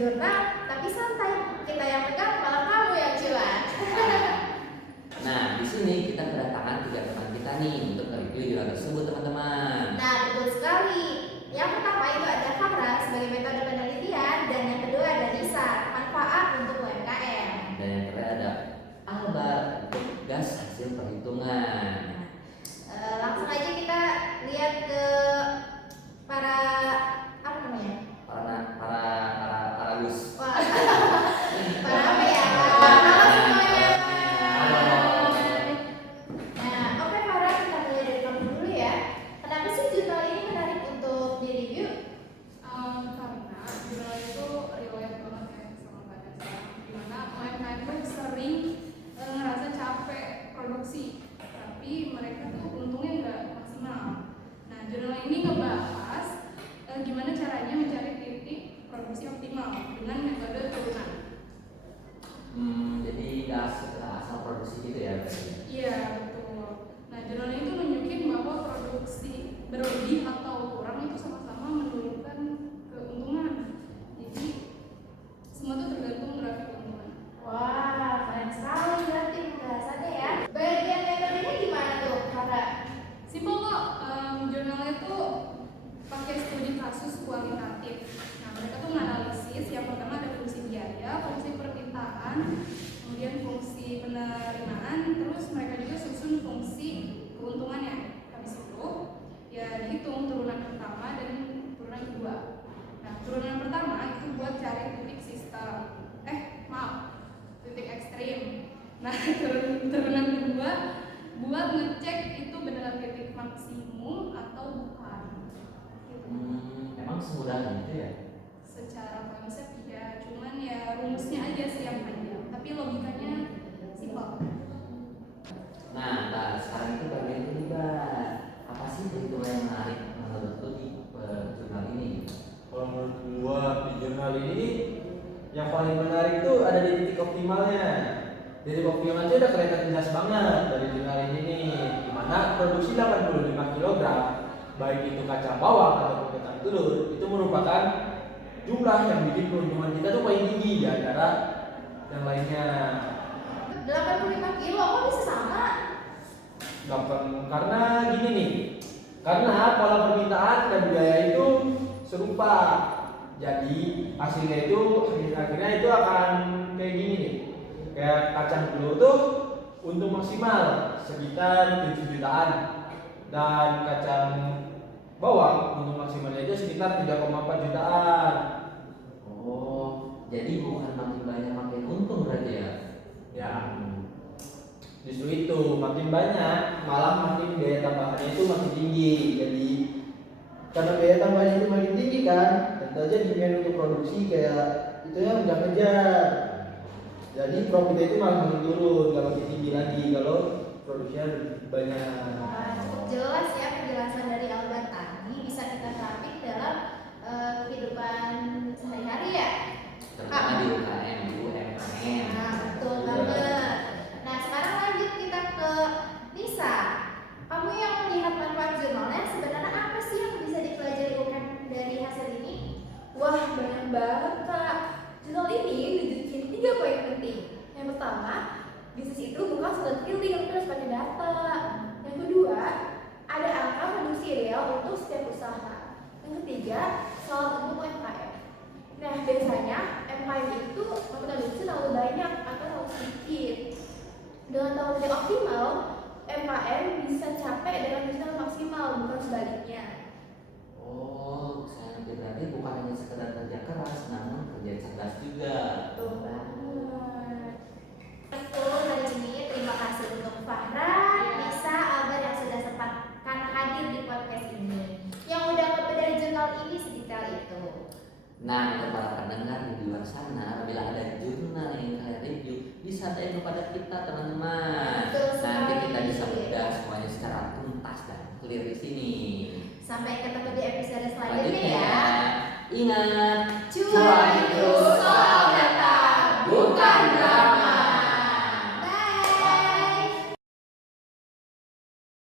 jurnal, tapi santai. Kita yang pegang, malah kamu yang cuan. Nah, di sini kita kedatangan 3 teman kita nih untuk review jurnal tersebut, teman-teman. Nah, betul sekali. Yang pertama itu ada Farah sebagai metode penelitian, dan yang kedua ada Nisa, manfaat untuk UMKM. Dan yang terakhir ada Albar untuk gas hasil perhitungan. Langsung aja kita lihat ke para apa namanya? Para Gus. Wah, para apa ya? Halo semuanya. Nah, oke Farah, kita mulai dari kamu dulu ya. Kenapa sih jurnal ini menarik untuk direview? Karena jurnal itu riwayat banget ya sama banyak sekarang, dimana UMKM tuh sering ngerasa capek produksi, tapi mereka tuh untungnya nggak maksimal. Nah, jurnal ini ngebahas gimana caranya mencari titik produksi optimal dengan metode turunan. Jadi nggak setelah asal produksi gitu ya berarti. Iya, betul. Nah, jurnal ini tuh nunjukin bahwa produksi berlebih atau kurang itu sama-sama menurunkan keuntungan. Jadi semua tuh tergantung grafik keuntungan. Wah, keren sekali berarti pembahasannya ya. Bagian metodenya gimana tuh, Farah? Simpel kok, jurnalnya tuh pakai studi kasus kualitatif. Nah, mereka tuh menganalisis yang pertama ada fungsi biaya, fungsi permintaan, kemudian fungsi penerimaan, terus mereka juga susun fungsi keuntungannya. Habis itu ya dihitung turunan pertama dan turunan kedua. Nah, turunan pertama itu buat cari titik sistem. Titik ekstrim. Nah, turunan kedua buat ngecek itu beneran titik maksimum atau bukan. Emang semudah gitu ya? Secara konsep ya, cuman ya rumusnya aja sih yang panjang, tapi logikanya simpel. Nah, sekarang itu bagian kedua. Apa sih perhitungan yang menarik menurut lu di jurnal ini? Kalau menurut gua di jurnal ini yang paling menarik tuh ada di titik optimalnya. Titik optimal itu udah kelihatan jelas banget dari jurnal ini nih, dimana produksi 85 kg baik itu kacang bawang atau ketan telur itu merupakan jumlah yang bikin keuntungan kita tuh paling tinggi di antara yang lainnya. 85 kilo kok bisa sama? Karena gini nih, karena pola permintaan dan biaya itu serupa. Jadi hasilnya itu akhirnya itu akan kayak gini nih. Kayak kacang telur tuh untung maksimal sekitar 7 jutaan, dan kacang bawang untung maksimalnya itu sekitar 3,4 jutaan. Oh, jadi bukan makin banyak makin untung berarti ya? Ya, justru itu makin banyak malah makin biaya tambahannya itu makin tinggi. Jadi karena biaya tambahannya itu makin tinggi kan, tentu aja demand untuk produksi kayak itu ya udah kejar. Jadi profitnya itu malah makin turun, gak makin tinggi lagi kalau produksinya lebih banyak. Wah, cukup jelas ya penjelasan dari Albert tadi, bisa kita terapin dalam kehidupan sehari-hari ya. Terutama di UKM, di UMKM. Nah, betul banget. Nah, sekarang lanjut kita ke Nisa. Kamu yang melihat manfaat jurnalnya, sebenarnya apa sih yang bisa dipelajari UKM dari hasil ini? Wah, banyak banget Kak. Jurnal ini nunjukin 3 poin penting. Yang pertama, bisnis itu bukan sekedar feeling, tapi harus pakai data. Yang kedua, ada angka produksi real untuk setiap usaha. Yang ketiga, soal untuk UMKM. Nah, biasanya UMKM itu memproduksi terlalu banyak atau terlalu sedikit. Dengan tahun yang optimal, UMKM bisa capai dengan jurnal maksimal, bukan sebaliknya. Oh, saya ngerti, berarti bukan hanya sekedar kerja keras, namun kerja cerdas juga. Betul banget. Betul, hari ini terima kasih untuk Farah, Nisa, Albert yang sudah sempatkan hadir di podcast ini, yang udah mempelajari jurnal ini sedetail itu. Nah, untuk para pendengar di luar sana, bila ada jurnal yang kalian review, bisa tanya kepada kita, teman-teman. Betul Nanti sekali. kita bisa bedah semuanya secara tuntas dan clear di sini. Sampai ketemu di episode selanjutnya ya. Ingat, Cuan itu